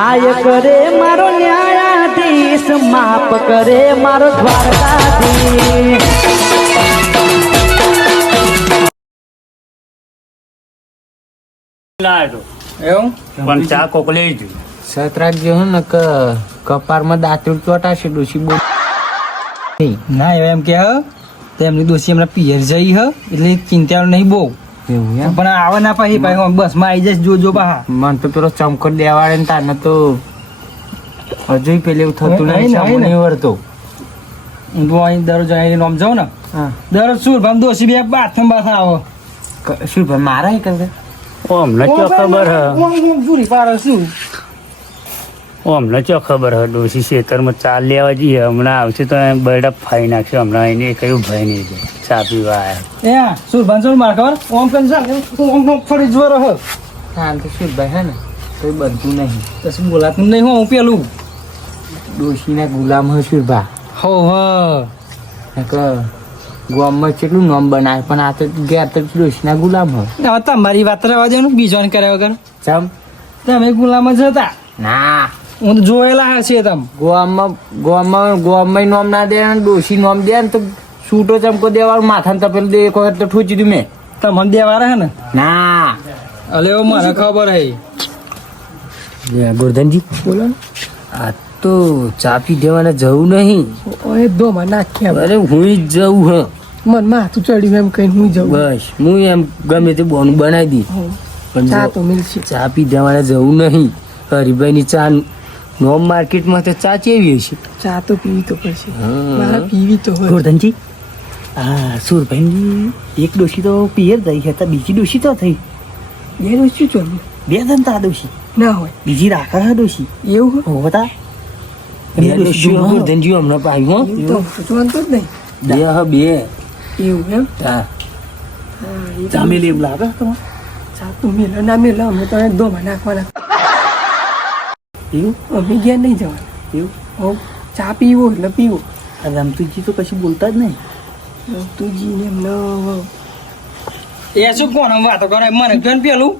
આય કરે મારો ન્યાયાધીશ, માફ કરે મારો દ્વારકાધીશ. એવું પણ ચા કોકલી જ સતરાક જે હે ને કપારમાં દાંતરું ચોટાશે ડોશી બોલ ના એમ કે તેમની દોશી હમણાં પિયર જઈ હ એટલે ચિંતા નહીં બહુ એવું એમ પણ આવે ના પાછી પાછી બસ માં આવી જશે જોજો પાહા મન તો પેલો ચમકો દેવાડે ને તાને તો હજુ પેલે એવું થતું નહીં સામાન્ય વળતો હું તો અહીં દરરોજ અહીં નામ જાઉં ને હા દરરોજ શું ભામ દોશી બે બાથમ બાથા આવો શું ભાઈ મારા એ કરે અમને ચો ખબર હ પૂરી પાડે શું અમને ચો ખબર હ ડોશી ખેતરમાં ચા લેવા જઈએ હમણાં આવશે તો બરડા ફાઈ નાખશે હમણાં એને કયું ભાઈ નહીં જાય ચા પીવા આવ્યા શું ભાંસોડ માર ખબર ઓમ કન ઓમ ફરી જોર હ હા તો શું ભાઈ હે ને કોઈ બનતું નહીં પછી બોલાતું નહીં હું પેલું ડોશીના ગુલામ હ શું ભા હો હ ગામમાં કેટલું નામ બનાવે પણ આ તો ઘેર તો ડોશીના ગુલામ હ હવે તમારી વાત રહેવા દેવાનું બીજોને કર્યા વગર ચમ તમે ગુલામ જ હતા ના હું તો જોયેલા હશે તમે ગોવામાં નોમ ના દે ને ડોશી નોમ દે ને તો છૂટો ચમકો દેવાનું માથાને તપેલું દે એક વખત તો ઠોચી દઉં મેં તમને દેવાના હે ને ના અલે મને ખબર હે ગોરધનજી બોલો આ તો ચા પી દેવાના જવું નહીં ઓય દો માં નાખ્યા અરે હું જ જવું હ મન માથું ચડ્યું એમ કઈ હું જઉં બસ હું એમ ગમે તે બોનું બનાવી દી પણ ચા જો તો મિલશે ચા પી દેવાના જવું નહીં હરિભાઈની ચા નોમ માર્કેટમાં તો ચા કેવી હશે ચા તો પીવી તો પડશે હા. મારા પીવી તો હોય ગોરધનજી આ સુરભાઈની એક ડોશી તો પિયર થઈ હતા, બીજી ડોશી તો થઈ, બે શું ચાલ્યું બે જણ તા ડોશી, ના હોય બીજી રાખા હા ડોશી એવું હોતા બે ડોશીઓ ગોરધનજી હમણાં પાયું હો તો પૂછવાનું તો જ નહીં બે હ બે એવું એમ હા ચામેલી એમ લાગે તમારે ચા તો મેલો ના મેલો અમે તો દો માં નાખવાના એવું અમે ઘેર નહીં જવાનું એવું હો ચા પીવો એટલે પીવો આ રમતુજી તો કશું બોલતા જ નહીં. તું જીને એમ એ શું કોણ વાતો કરે મને જોન પેલું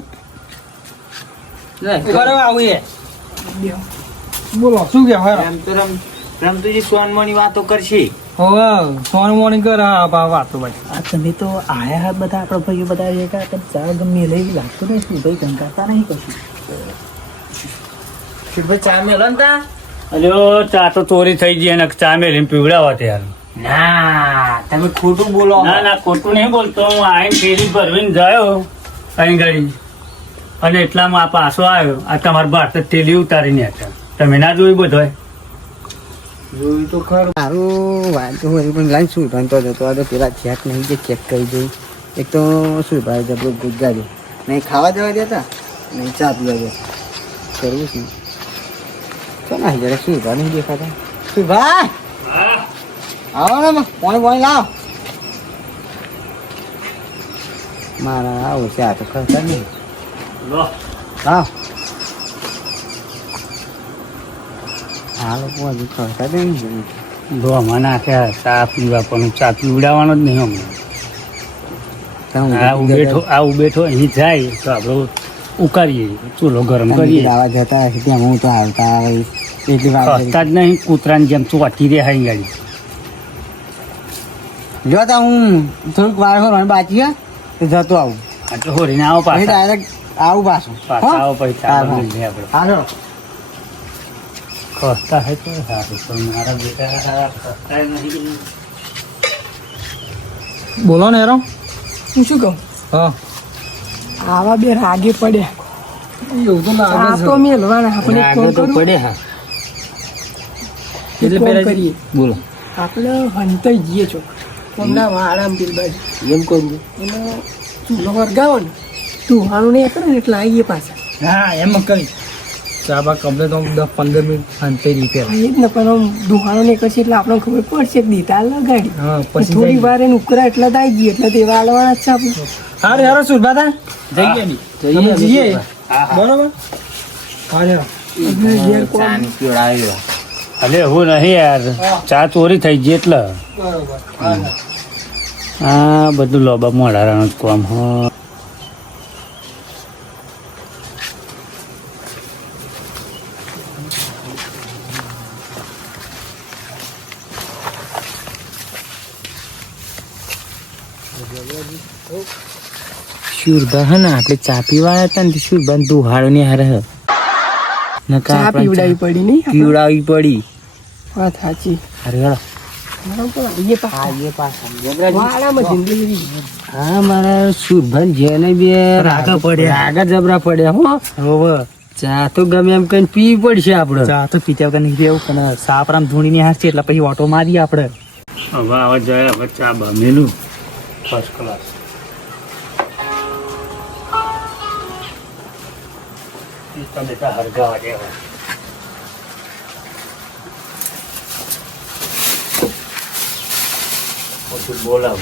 કરે આવું એ બોલો શું કે હવે એમ તો રમતુજી સોનમોની વાતો કરશે હવે સોન મોર્નિંગ કરે હા વાતો ભાઈ આ તમે તો આયા હા બધા આપણા ભાઈઓ બધા ભેગા પણ ચા ગમે લઈ લાગતો નહીં શું ભાઈ ગંગાતા નહીં કશું. ભાઈ ચા મેલો ને તા અલ્યો ચા તો ચોરી થઈ ગઈ અને ચા મેલીને પીવડાવવા તૈયાર ના તમે ખોટું બોલો ના ખોટું નહીં બોલતો હું આઈને ફેરી ભરવીને ગયો અહીં ગાડી અને એટલામાં આ પાછો આવ્યો આ તમારા ભારત તેલી ઉતારીને હતા તમે ના જોયું બધો જોયું તો ખરું મારું વાંધો હોય પણ લાઈન શું ભણતો જતો આ તો પેલા ચેક નહીં કે ચેક કરી દઉં એક તો શું ભાઈ જબરો ગુજારી નહીં ખાવા જવા દેતા નહીં ચા પીવા દેતા કરવું શું તો ના જરા શું ભાઈ નહીં દેખાતા શું ભાઈ આવો ને પાણી પાણી લાવ મારા આવું છે આ તો ખર્ચા નહીં લાવ આ લોકો હજુ ખર્ચા નહીં ડોમાં નાખ્યા ચા પીવા પણ ચા પીવડાવવાનો જ નહીં હમણાં આ ઉભેઠો અહીં જાય તો આપણે ઉકારીએ ચૂલો ગરમ કરીએ દાવા જતા હશે ત્યાં હું તો આવતા આવે એટલી વાત ખસતા જ નહીં કૂતરાની જેમ ચોટી રહે હાઈ ગાડી જો તા હું થોડુંક વાર હોય બાકી તો જતો આવું આ તો હોરીને આવો પછી પાછા ડાયરેક્ટ આવું પાછું પાછા આવો પછી ચા હા, બદલી લઈએ આપણે હાલો ખસતા હે તો સારું પણ મારા બેટા ખસતા નહીં બોલો ને હેરો હું શું કહું હા આવા બે રાગે પડ્યા એવું તો આ તો મેલવાના આપણે એક આગળ તો કામ પડે હા એટલે પેલા કરીએ બોલો આપણે હંતાઈ જઈએ છો કોમના વાળામ પેલ બાજુ એમ કરવું એને ચૂલો વર્ગાવો ને તું હારું નહીં કરે ને એટલે આવીએ પાછા હા એમ કરી ચાબા કમ્પ્લેટ 10-15 મિનિટ હંતાઈ રીપેર એ જ ને પણ આમ દુહાણો ને કરશે એટલે આપણને ખબર પડશે કે દીતા લગાડી હા પછી થોડી વાર એને ઉકરા એટલા થઈ ગઈ એટલે તે વાળવાના જ છે આપણે હારે હારો સુરબાદા જઈએ ની જઈએ બરોબર હારે ચાની પીવડાવ્યો અલે હું નહીં યાર ચા ચોરી થઈ ગઈ એટલે બરોબર આ બધું લોબા મોડારાનું જ કામ હ શુરભા હે ને આપણે ચા પીવા હતા ને શુરભા દુહાળો ને હારે હે ચા પીવડાવી પડી નહીં આપણે? પીવડાવી પડી. વાત સાચી. અરે હેળો. વાળામાં જિંદગી રહી. હા મારા શુભન જેને બે રાગા પડ્યા. રાગા જબરા પડ્યા હો. હોવે. ચા તો ગમે એમ કઈ પીવી પડશે આપડે. ચા તો પીતા વગર નહીં રહેવું પણ સાપરામ ધૂણી ની હાર છે એટલે પછી ઓટો મારીએ આપણે. હવે આવા જાય હવે ચા બમેલું ફર્સ્ટ ક્લાસ. તમે તો હરગાવા દેવા પછી બોલાવ.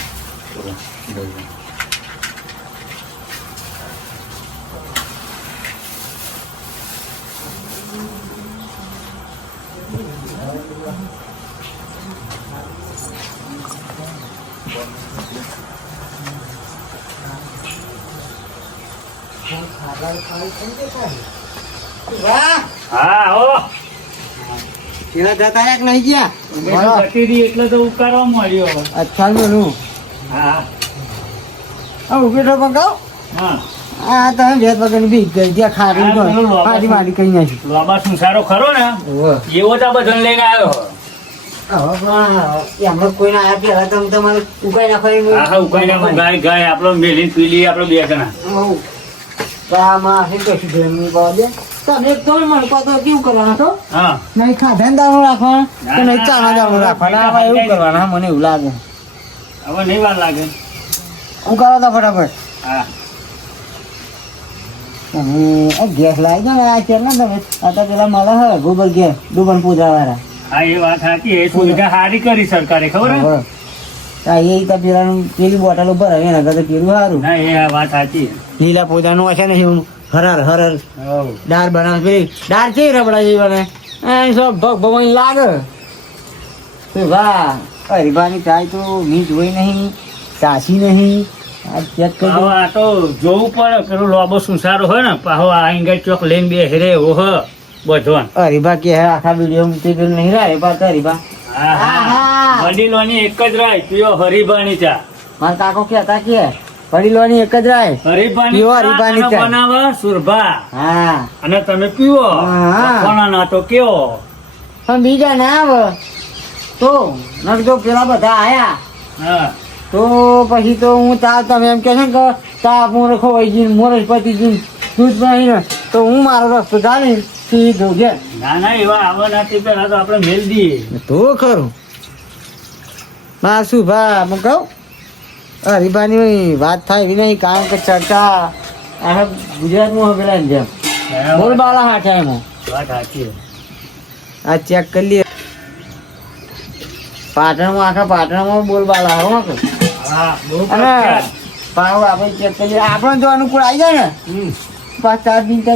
હા હો પેલા જતા એક નહીં ગયા. જતી રહી એટલે તો ઉકારવા મળ્યો. અચ્છા બોલું. હા હા ઉભી તો પકાવ. હા હા તમે ભેદ વગર બી ગઈ ત્યાં ખાડી હા, પેલું લોબા મારી મારી કઈ નાખી. લાંબા સંસારો ખરો ને એવો તો બધાને લઈને આવ્યો. હવે પણ એમને કોઈને આયા પેલા તમે તમારે ઉગાઈ નાખો એમ. હા હા ઉકાઈ નાખો ગાય ગાય આપણો મેલી પીલી આપણો બે જણા. હઉ. આમાં શું કશું છે એમની પાસે? તમે એક તો મને કહો તો કેવું કરવાના છો? હા નહીં ખાધા દાણું રાખવાના કે નહીં ચાના દાણું રાખવાના? આમાં એવું કરવાના મને એવું લાગે. હવે નહીં વાર લાગે. હું કરો તો ફટાફટ. હા તમે આ ગેસ લાવી દો ને આ છે ને તમે આ તો પેલા મળે હે ગોબર ગેસ ડૂબન પૂજા વાળા. હા એ વાત સાચી. એ સુવિધા સારી કરી સરકારે ખબર હે? હા એ તો પેલાનું પેલી બોટલો ભરાવે એના કરતા પેલું સારું. ના એ આ વાત સાચી. લીલા પોતાનું હશે ને એવું હરર હરર હઉ. દાળ બનાવે પેલી દાળ છે રબડા જેવી બને એ સબ ભગ ભગવાન લાગે. તો વાહ હરીબાની ચાય તો મી જોઈ નહીં ચાસી નહીં. આ ચેક હવે કરી આ તો જોવું પડે પેલું લોબો સંસારો હોય ને પાછો આ અહીં ચોક લઈને બે હેરે એવો હ બધો. હરીબા કે આખા વિડીયો તે પેલું નહીં રહે હરીબા તો હરીબા. હા હા વડીલોની એક જ રાય પીઓ હરીબાની ચા. મારા કાકો કહેતા કે વડીલોની એક જ રાય. હરીબાની પીઓ ચા હરીબાની અને ચા. બનાવે સુરભા હા અને તમે પીવો. હા. કોના તો કેવો. પણ બીજા ના આવે તો નક તો પેલા બધા આયા હા તો પછી તો હું ચા તમે એમ કે છે ને કે ચા મોરે ખોવાઈ ગઈ મોરે પતી ગયું દૂધ નહીં ને તો હું મારો રસ્તો ચાલી સીધો છે. ના ના એવા આવવાના તે પેલા તો આપણે મેલ દઈએ. તો ખરું ના શું ભા હું કહું હરીબાની વાત થાય એવી નહીં કારણ કે ચર્ચા આ ગુજરાતમાં પેલા જેમ બોલબાલા હાથે એમાં વાત સાચી. આ ચેક કરી લઈએ પાટણમાં આખા પાટણમાં બોલબાલા હો કે હા બહુ અને પ્રખ્યાત. પાછું આપણે ચેક કરીએ આપણે જો અનુકૂળ આવી જાય ને હમ. 5-4 દિન તક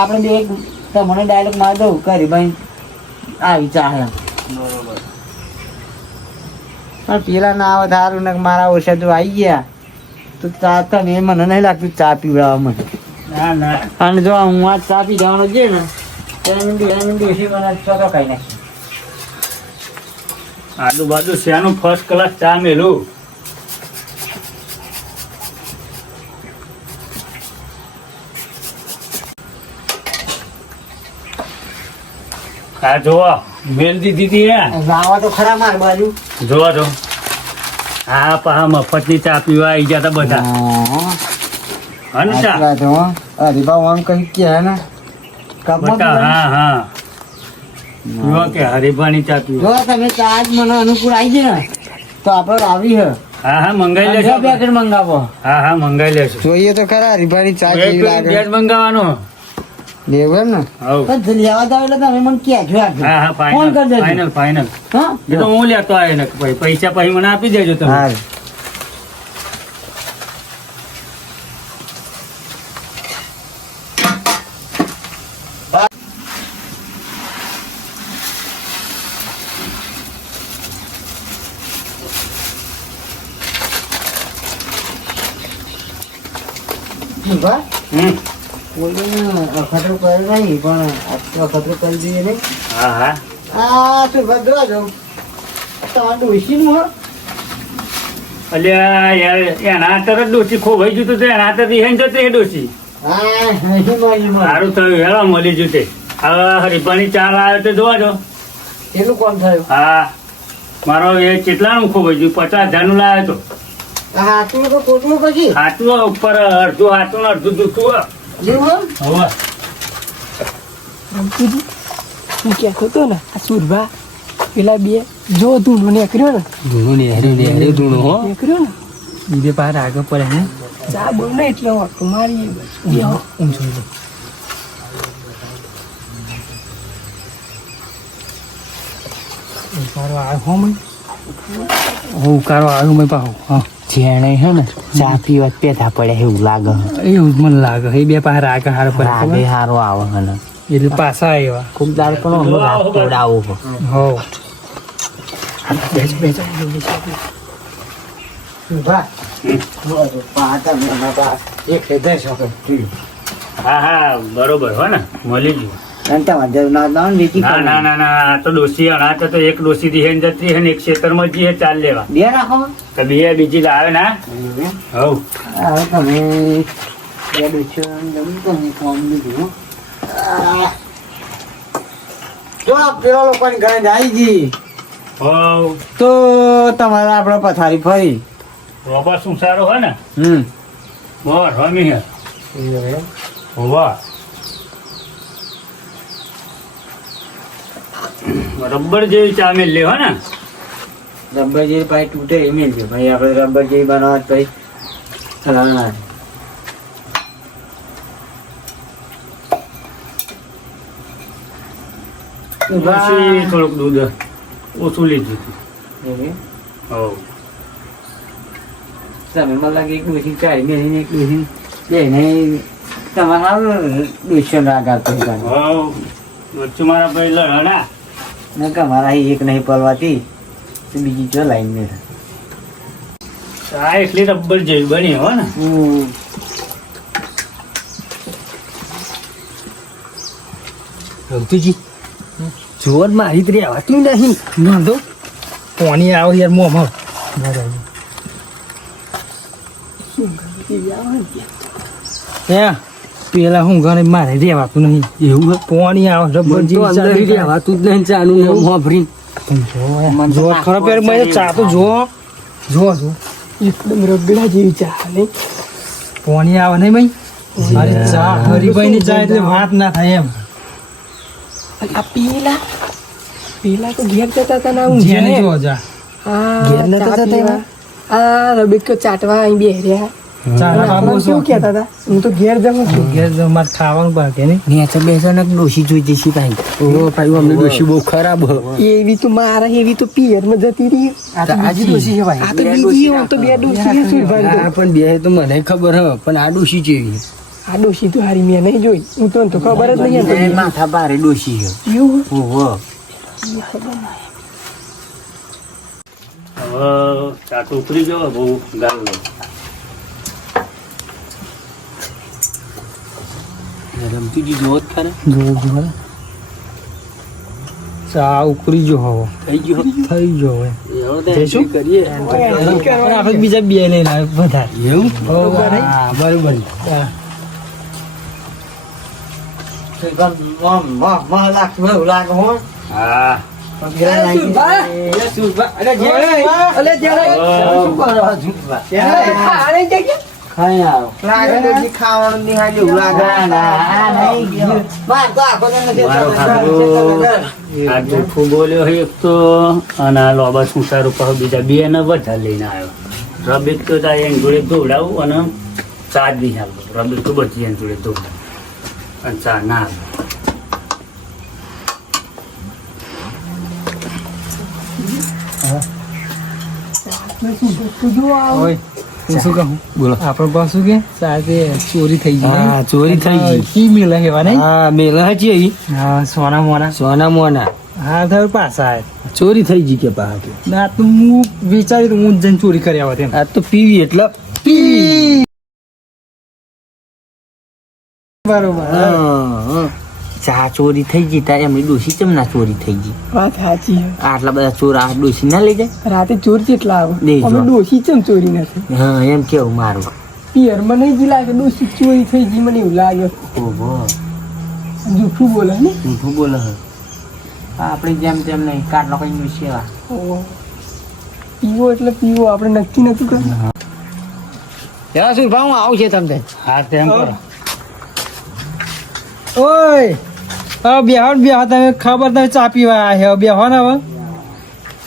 આપણે બે એક તમને ડાયરેક્ટ મારી દઉં કરી ભાઈ આવી ચાહે બરોબર. પણ પેલા ના આવે સારું ને મારા ઓછા જો આવી ગયા તો ચા તમે મને નહીં લાગતું ચા પીવડાવવા મને. ના ના અને જો હું આ ચા પી જવાનો છે ને એમ ઓછી મને ચોથો ખાઈ નાખી. આજુબાજુ શેનું ફર્સ્ટ ક્લાસ ચા મેલું. હા જોવો મેલ દીધી હતી હે. લાવા તો ખરા માર બાજુ. જોવો તો હા પા મફતની ચા પીવા આવી ગયા તા બધા. હા ને ચા અરે બા આમ કઈ કે હે ને કપમાં બતા હા હા પીવા કે હરીબાની ચા પીવા. જો તમે ચા જ મને અનુકૂળ આવી જાય ને તો આપણે આવી હે હા હા મંગાઈ લેશો. પેકેટ મંગાવો. હા હા મંગાઈ લેશો. જોઈએ તો ખરા હરીભાની ચા એક કેવી પેકેટ લાગે. મંગાવવાનો. લેવું એમ ને હઉ. પણ લેવા જાવ એટલે તમે મને કહેજો આગળ. હા હા ફોન ફાઇનલ કરી દેજો. Final final. હા એ તો હું લેતો આવ્યો ને પછી પૈસા પછી મને આપી દેજો તમે. હારું. વાહ. હમ. કોઈને અખતરો કર્યો નહીં પણ આ તો અખતરો કરી દઈએ નહીં. હા હા આ શું ભદ્રો છો તમારે ડોશીનું હો અલ્યા યાર એના હાથે જ ડોસી ખોવાઈ ગયું તું તો એના હાથે રિહાઈને જતી એ ડોસી સારું થયું હેલો મળી ગયું તે હવે હરીફાની ચાલ આવ્યો તો જોવા જો એનું કોણ થયું હા મારો એ કેટલાનું ખોવાઈ ગયું 50,000 લાવ્યો તો હાથમાં તો કોટમાં પછી હાથમાં ઉપર અડધું હાથમાં ને અડધું દૂધું હવે રમતુજી હું કહેતો હતો ને આ સુરભા પેલા બે જો ધૂણો નીકળ્યો ને નીકળ્યો ને બીજે પાર આગળ પડે ને ચા બોલ ને એટલે વાટું મારી ઊંચો ઉકારો આવ્યો હો મને ઉકારો આવ્યો મેં પાહો હા જેણે હે ને ચા પીવા પેથા પડ્યા એવું લાગે એવું જ મને લાગે એ બે પાસે રાગ હારો પર રાગે હારો આવે હને એટલે પાછા આવ્યા ખૂબ દાડ પણ અમે રાત તોડાવો હો બેસ બેસ હા હા બરોબર હો ને મળી ગયું ના ના ના ના આ તો ડોસી અનાજ તો એક ડોસી થી હેન જતી હે ને એક ખેતરમાં જઈએ ચાલ લેવા બે રાખો તો બે બીજી લાવે ના હવ તમે બે ડોસો તમે કોમ લીધું જો પેલો લોકોની ઘરે જાય ગઈ હવ તો તમારે આપણે પથારી ફરી રોબા શું સારો હે ને હમ બોર રમી હે હોવા રબર જેવી ચા મેલ લે હો ને રબર જેવી પાઈ તૂટે એ મેલ છે ભાઈ આપણે રબર જેવી બનાવવા પછી ચલાવવાના પછી થોડુંક દૂધ ઓછું લીધું હવ તમે મને લાગે એક ડોસી ચારી મેળીને એક ડોસી બેને તમારા ડોસીઓ રાગ આવતો હવ વચ્ચે મારા ભાઈ લડા ને કે મારા એક નહીં પલવાતી તો બીજી જો લાઈન ને ચા એટલી રબર જેવી બની હો ને રમતુજી જોર મારી તરી આવતું નહીં વાંધો પાણી આવો યાર મોમાં પેલા હું ઘરે મારે રેવાતું નહીં એવું પાણી આવે રબર જેવી રેવાતું જ નહીં ચાનું વાપરી જો ખરો પેર મેં ચા તો જો એકદમ રગડા જેવી ચા નહીં પાણી આવે નહીં ભાઈ અરે ચા હરીભાઈ ની ચા એટલે વાત ના થાય એમ આ પેલા તો ઘેર જતા હતા ના જેને જો જા ઘેર નતા જતા આ રબીક ચાટવા અહીં બે રહ્યા ચાલા બાબુ શું કહેતા હતા હું તો ઘેર જાઉં છું ઘેર જાઉં મારે ખાવાનું બાકી ને નેચે બેસો ને ડોસી જોઈ જઈશું ભાઈ ઓ ભાઈ અમને ડોસી બહુ ખરાબ એવી તો મારા એવી તો પિયરમાં જતી રહી આ તો બીજી ડોસી છે ભાઈ આ તો બીજી હું તો બે ડોસી છે પણ બે તો મને ખબર હ પણ આ ડોસી જેવી આ ડોસી તો હારી મેં નહીં જોઈ હું તો ખબર જ નહીં એ માથા ભારે ડોસી છે એવું ઓહો હવે ચા તો ઉતરી ગયો બહુ ગાલ લો રમતીજી જોત ખરે જો ચા ઉકળી જો હવે થઈ ગયો થઈ ગયો હવે જઈશું? કરીએ આપણે બીજા બે લઈને આવે વધારે એવું બરોબર હે? હા બરોબર હા. લાગે હો હા ખાવાનું નિહાળી એવું લાગે આ જૂઠું બોલ્યો હોય એક તો અને આ લોબા સુસાર ઉપર બીજા બે ને વધારે લઈને આવ્યો રબીક તો તા એની જોડે દોડાવું અને ચા જ નહીં આપો રબીક તો બધી એની જોડે દોડાવું અને ચા ના આપો ઓય, હું શું કહું બોલો આપણે પાછું કે સાથે ચોરી થઈ ગઈ હા ચોરી થઈ ગઈ કી મેલા કેવા નહીં હા મેલા હજી આવી હા સોના મોના સોના મોના હા થયું પાછા આયા. ચોરી થઈ ગઈ કે પાછા ના તો હું વિચાર્યું હું જ જઈને ચોરી કરી આવો તેમ આ તો પીવી એટલે પીવી બરોબર હા ચા ચોરી થઈ ગઈ તારે એમની ડોશી ચમ ના ચોરી થઈ ગઈ વાત સાચી છે. આટલા બધા ચોર આ ડોશી ના લઈ જાય રાતે ચોર કેટલા આવે દેજો. અમે ડોશી ચમ ચોરી નથી હા એમ કેવું મારું પિયરમાં નહીં જ લાગે ડોશી ચોરી થઈ ગઈ મને એવું લાગે ઓહો જૂઠું બોલે ને જૂઠું બોલે હે આપણે જેમ તેમ નહીં કાટલો કઈ સેવા ઓહો. પીવો એટલે પીવો આપણે નક્કી નતું કર્યું જરા સુરભા હું આવું છે તમને હા તેમ કરો ઓય હા બેહો તમે ખબર તમે ચા પીવા આવ્યા છે બેહો ને હવે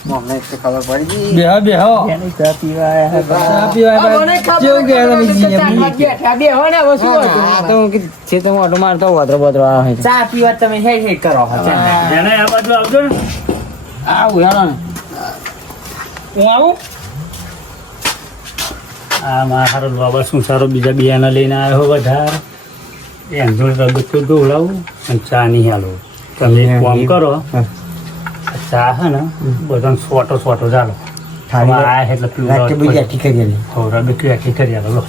અમને એક તો ખબર પડી ગઈ બેહો એની ચા પીવા આયા હે. ચા પીવા આવ્યા. કેવું ગયા તમે જીને? આ તો હું કીધું છે તો હું ઓટો મારતો વધરો વધરો આવે છે ચા પીવા તમે હેડ હેડ કરો જેને આ બાજુ આવજો ને આવું હેડો ને હું આવું આ મારો બાબા શું સારો બીજા બિયાના લઈને આવ્યો વધારે એમ જોડે રબીક દોડાવું અને ચા નહીં હાલો તમે એક કામ કરો આ ચા હે ને બધાને સોટો ચાલો થાળી આ એટલે રાતે બધી પીવડાવવું આખી કરી લે હો રબીક આખી કરી આલો લો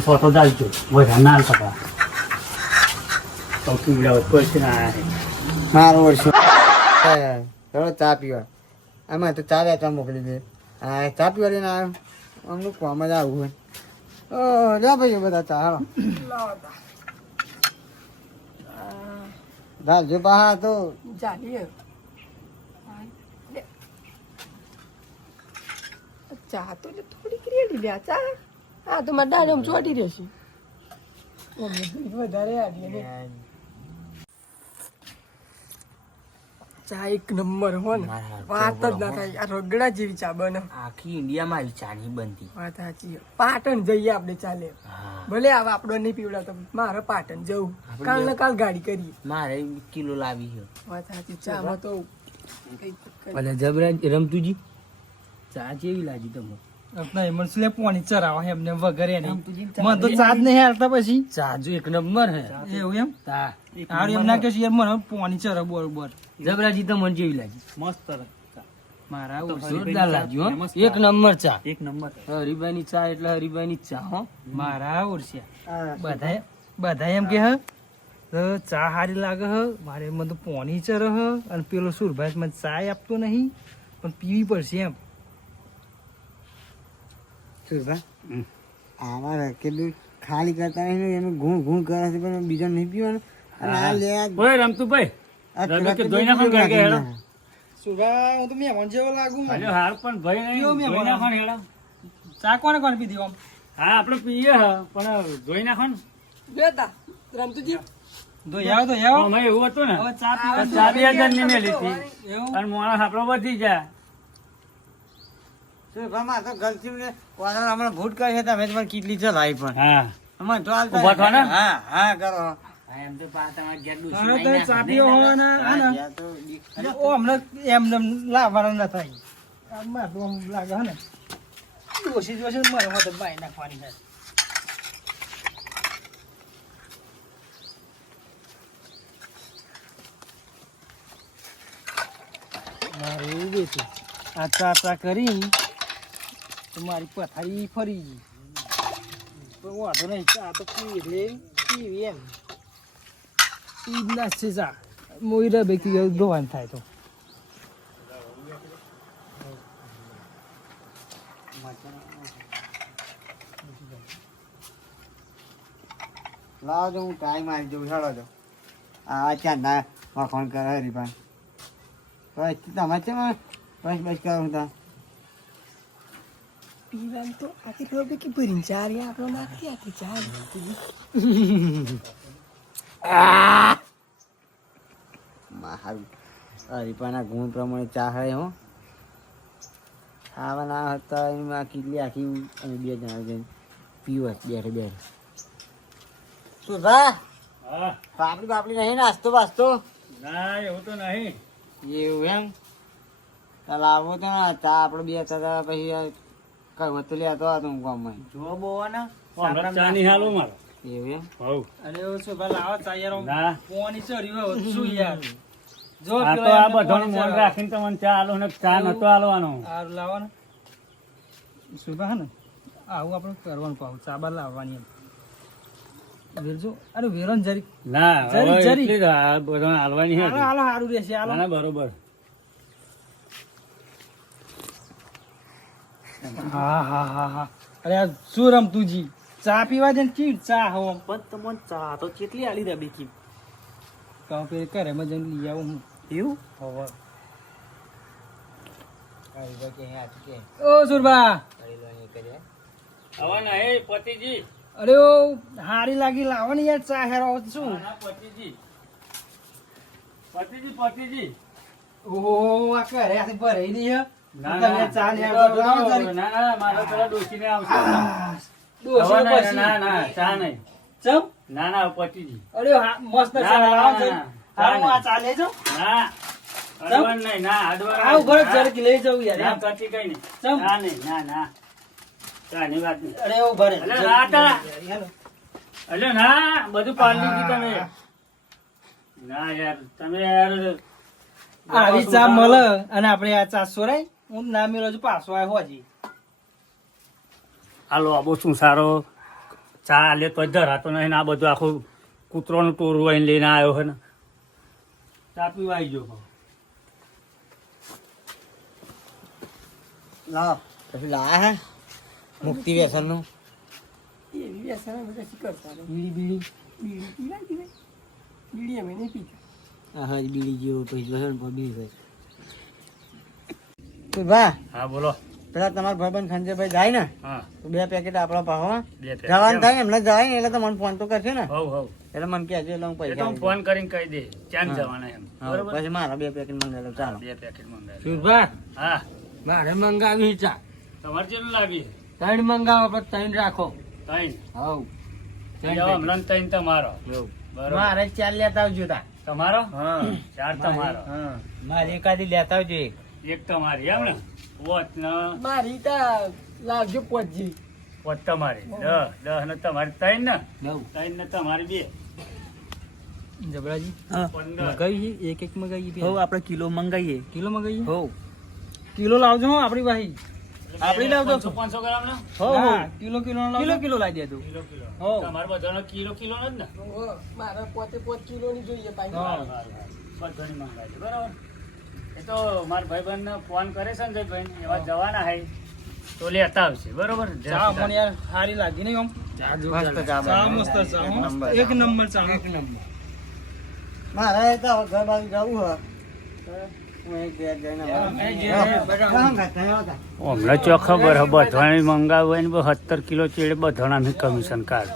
સોટો ચાલજો વધારે ના થતા તો પીવડાવવું પડશે ને આ મારો વર્ષો ચલો ચા પીવા આમાં તો ચા વેચવા મોકલી દે હા ચા પીવા લઈને આવ્યો અમનું કામ જ આવું હોય ઓ જા ભાઈ બધા ચા હાલો જો બહાર તો ચાલીએ ચા તો થોડી ક્રિએટી લ્યા ચા હા તો મારા દાડમ ચોટી રહેશે વધારે આવીએ ને ચા એક નંબર હો ને વાત જ ના થાય આ રગડા જેવી ચા બને આખી ઇન્ડિયામાં આવી ચા નહીં બનતી વાત સાચી છે. પાટણ જઈએ આપણે ચાલે હા ભલે હવે આપણો નહીં પીવડાવતો મારે પાટણ જવું કાલ ને કાલ ગાડી કરીએ મારે કિલો લાવી છે વાત સાચી ચામાં તો ભલે જબરા રમતુજી ચા કેવી લાગી તમને નહીં મને શું લે પોણી ચરાવો એમને વગર એને મને તો ચા જ નહીં હાલતા પછી ચા જો એક નંબર હે એવું એમ તા હારું એમ ના કહેશું યાર મને પોણી ચરા બરોબર જબરાજી તો મને જેવી લાગી મસ્ત મારા જોરદાર લાગ્યું હો. એક નંબર ચા એક નંબર હરિભાઈ ની ચા એટલે હરિભાઈ ની ચા હો મારા ઓરસ્યા બધા એમ કે હ તો ચા સારી લાગે હ મારે મને તો પોણી ચર હ અને પેલો સુરભાઈ મને ચા આપતો નહીં પણ પીવી પડશે એમ સુરભા આમાં કેટલું ખાલી કરતા નહીં એનું ઘૂણ ઘૂણ કરે છે પણ બીજો નહીં પીવાનું અને આ લે ઓય રમતુભાઈ આ રબીક ધોઈ નાખો ને ગાડી હેડો. સુરભાઈ હું તો મહેમાન જેવો લાગુ હાલો હાર પણ ભાઈ નહીં કેવો મેં ધોઈ નાખો ને હેડો. ચા કોને કોને પીધી આમ હા આપણે પીએ હ, પણ ધોઈ નાખો ને જોતા રમતુજી તો યાવ અમે એવું હતું ને હવે ચા પીવા ચા બી હજાર ની મેલી હતી એવું અને માણસ આપણો વધી જાય સુરભામાં તો ગલતી ને વાદળ હમણાં ભૂટ કરી છે તમે તમારે કેટલી ચલાવી પણ હા અમારે તો હાલતા ઊભા થો ને? હા હા કરો એમ તો પા તમારે ઘેર હવે તો ચા પીવો હોય ને હા, હા ને જ્યાં તો દીક- ઓ હમણાં એમ લાવવાનું ના થાય આમાં તો આમ લાગે હે ને ઓછી મારે મદદ બાઈ નાખવાની થાય મારે એવું બેઠું આ ચા કરી તો મારી પથારી ફરી ગઈ પણ વાંધો નહીં ચા તો પીવી એટલે પીવી એમ પી જ નાખશે ચા મોઈ બેકી ધોવાનું થાય તો લાવો તો હું ટાઈમ મારી જઉં હેડો તો આ ચાંદા વખોણ કરે હરીભાઈ બસ તમે છે બસ બસ કરો હું ત્યાં પીવાનું તો આખી ખબર કે ભરીને ચાર આપણો નાખી આખી ચાર મારું હરીભાઈના ગુણ પ્રમાણે ચા હે હો ખાવાના હતા એમાં કેટલી આખી અમે બે જણા જઈને પીવા બેઠે બેઠે શું થા હા પાપડી બાપડી નહીં નાસ્તો વાસ્તો ના એવું તો નહીં એવું એમ ચાલ આવો તો ને ચા આપણે બે હતા પછી કઈ વસ્તુ લેતો હતો હું ગામમાં જો બોવો ને હમણાં ચા નહીં હાલો મારો એવું એમ હઉ. અરે ઓ શું ભાઈ લાવો ચા યાર ના પોણી ચડ્યું હોય શું યાર જો આ પેલો તો આ એમને બધાનું પોણી મન ચડાવે. રાખીને તમને ચા આલો ને ચા નતો આલવાનો હારું લાવો ને સુભા હે ને આવું આપણે કરવાનું પાવું ચા બા લાવવાની એમ વેરજો અરે વેરો ને જરી ના જરી, હવે જરી. એટલી જ આ બધા હાલવાની છે હાલો હાલો સારું રહેશે હાલો ના, ના, બરોબર હા હા હા હા અરે આ શું રમતું જી ચા પીવા દે ને ચીડ ચા હો પણ તમને ચા તો કેટલી આલી દે બેકી કહું કે કરે મેં જઈને લઈ આવું હું એવું હવે કે ઓ સુરબા હવે ના એ પતિજી અરે ઓ હારી લાગી લાવો ને યાર ચા હેરો શું ના, પતિજી પતિજી ઓહો આ કરે આ ભરાઈ ની હે ના, તમે ના, ચા ને એ આવજો, તો લાવો ના, જરી. ના, મારે પેલા ડોશીને આવશે હવે ડોશી ના, પછી. ના, ના, ચા નહીં. ચમ ના, ના, પતિજી. અરે હા, મસ્ત ના, ચા ના, લાવો ના, જરી. ના. હારું, ના, આ ચા લેજો ના, અડવાન નહીં, ના, અડવાન આવું નહીં. ઘર જરીક લઈ જવું ના, યાર કતી કઈ નહીં. ચમ? ના, નહીં, ના, ના. ચાની વાત નહીં. અરે ઓ ભરે અલે ના તા. હેલો. અલે ના, બધું પાડી દીધું તમે. ના યાર, તમે યાર આવી ચા મળે અને આપણે આ ચા સોરાય હું ના મેળો છું પાછો આવ્યો હોજી આ લોબો શું સારો ચા લે તો ધરાતો નહીં ને આ બધું આખું કૂતરોનું ટોરું આઈને લઈને આવ્યો છે ને ચા પીવા આવી ગયો લાવો પછી લાયા હે મુક્તિ વ્યસનનું એવી વ્યસન બધા શી કરતા ને? બીડી બીડી બીડી પીવાય કે નહીં? બીડી અમે નહીં પીતા. આ હજ બીડી જેવો પછી લસણ પર બીડી ભાઈ વાહ હા બોલો પેલા તમારા ભાઈબંધ ખંજરભાઈ જાય ને હા તો 2 પેકેટ આપણા પાહો બે પેકેટ. જવાનું થાય ને એમને જાય ને એટલે તો મને ફોન તો કરશે ને હવ હવ એટલે મને કહેજો એટલે હું એ તો પૈસા હું ફોન કરીને કહી દે ક્યાં હા. જવાના એમ હા, બરોબર પછી મારા 2 પેકેટ મંગાવેલો ચાલો બે પેકેટ મંગાવી સુરભા હા મારે મંગાવી ચા તમારે જેટલું લાગી 3 મંગાવો પણ 3 રાખો ત્રણ હવ જાઓ, હમણાં ત્રણ તમારો બરોબર મારે 4 લેતા આવજો તા તમારો હા ચાર તમારો હા મારે એકાદી લેતા આવજો એક એક તમારી એમ ને વોચ ને મારી તા લાવજો પોચજી. વોચ તમારી 10 ને તમારી ત્રણ ને 9 ત્રણ ને તમારી બે જબરાજી 15 મગાવી છે એક મગાવી હવ આપણે કિલો મંગાવીએ કિલો મગાવીએ હવ કિલો લાવજો હો આપણી ભાઈ આપણી લાવજો 500 ગ્રામ ને હા કિલો કિલો કિલો લાવી દેજો કિલો કિલો હો. તમારે બધાનો કિલો કિલો જ ને ઓહો, મારે પોતે 5 કિલોની જોઈએ પાછી. બધાની મંગાવી છે બરાબર એ તો મારા ભાઈબંધને ફોન કરે સંજયભાઈ એવા જવાના હે તો લેતા આવશે બરોબર ચા મને યાર સારી લાગી નહીં આમ મસ્ત ચા ચા બને. મસ્ત ચા હો. નંબર. એક નંબર ચા મારે તો હવે ઘર બાજુ જવું હોય હું એક ઘેર જઈને આવું. કામ કરતા હતા. હમણાં ચો ખબર હે બધાને મંગાવું હોય ને 70 કિલો ચેડે બધાના કમિશન કાઢ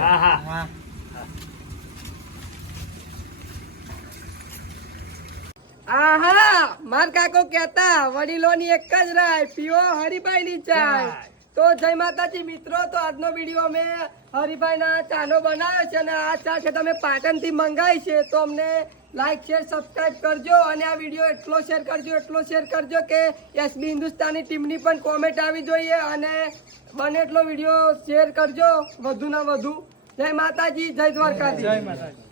હા હા આહા માર કાકો કહેતા વડીલોની એક જ રાય પીવો હરિભાઈની ચાય. તો જય માતાજી મિત્રો, તો આજનો વિડીયો અમે હરિભાઈના ચાનો બનાવ્યો છે અને આ ચા છે તમે પાટણથી મંગાવી છે તો અમને લાઈક શેર સબસ્ક્રાઇબ કરજો અને આ વિડીયો એટલો શેર કરજો કે એસબી હિન્દુસ્તાની ટીમની પણ કોમેન્ટ આવી જોઈએ અને બને એટલો વિડીયો શેર કરજો વધુ ને વધુ. જય માતાજી, જય દ્વારકાધીશ. જય માતાજી.